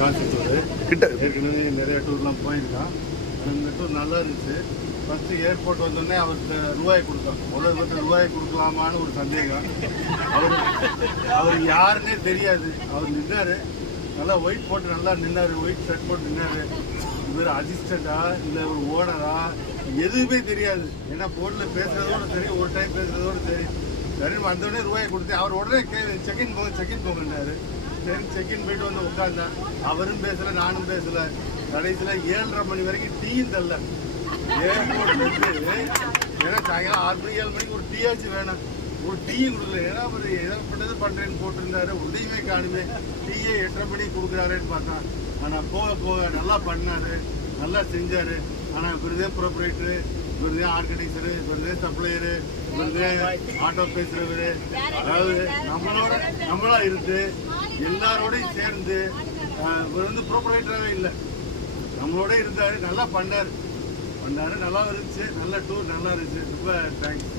Concept கிட்ட ஏற்கனவே நிறைய டூர்லாம் போயிருக்கான். இந்த டூர் நல்லா இருந்துச்சு. ஃபஸ்ட்டு ஏர்போர்ட் வந்தோடனே அவர்கிட்ட ரூபாய் கொடுத்தோம். முதல்ல ரூபாய் கொடுக்கலாமான்னு ஒரு சந்தேகம். அவர் யாருன்னே தெரியாது. அவர் நின்னார், நல்லா ஒயிட் போட்டு நல்லா நின்னார், ஒயிட் ஷர்ட் போட்டு நின்னார். இவர் அசிஸ்டண்டா இல்லை ஒரு ஓனரா எதுவுமே தெரியாது. ஏன்னா போர்டில் பேசுகிறதோடு சரி, ஒரு டைம் பேசுகிறதோடு சரி. சரி வந்தோடனே ரூபாயை கொடுத்து அவர் உடனே செக்இன் போங்கன்னாரு. சரி செக்இன் போயிட்டு வந்து உட்காந்தேன். அவரும் பேசலை, நானும் பேசலை. கடைசியில் 7:30 மணி வரைக்கும் டீயும் தரல. ஏர்போர்ட்லேருந்து ஏன்னா சாயங்காலம் 6 மணி 7 மணிக்கு ஒரு டீயாச்சும் வேணும். ஒரு டீயும் கொடுக்கல. ஏன்னா அவர் எதை பண்ணது பண்ணுறேன்னு போட்டிருந்தாரு. உதவியுமே காணுமே. டீயே 8:30 மணிக்கு கொடுக்குறாருன்னு பார்த்தா. ஆனால் போக போக நல்லா பண்ணார், நல்லா செஞ்சார். ஆனால் இவருதே ப்ரோப்ரைட்டரு, இவருதே ஆர்கனைசரு, இவருதே சப்ளையரு, இவருதே ஆட்டோ பேசுகிறவர். அதாவது நம்மளா இருந்து எல்லாரோடையும் சேர்ந்து இவர் வந்து ப்ரோப்ரைட்டராகவே இல்லை, நம்மளோட இருந்தார். நல்லா பண்ணார், நல்லா இருந்துச்சு. நல்ல டூர் நல்லா இருந்துச்சு. ரொம்ப தேங்க்ஸ்.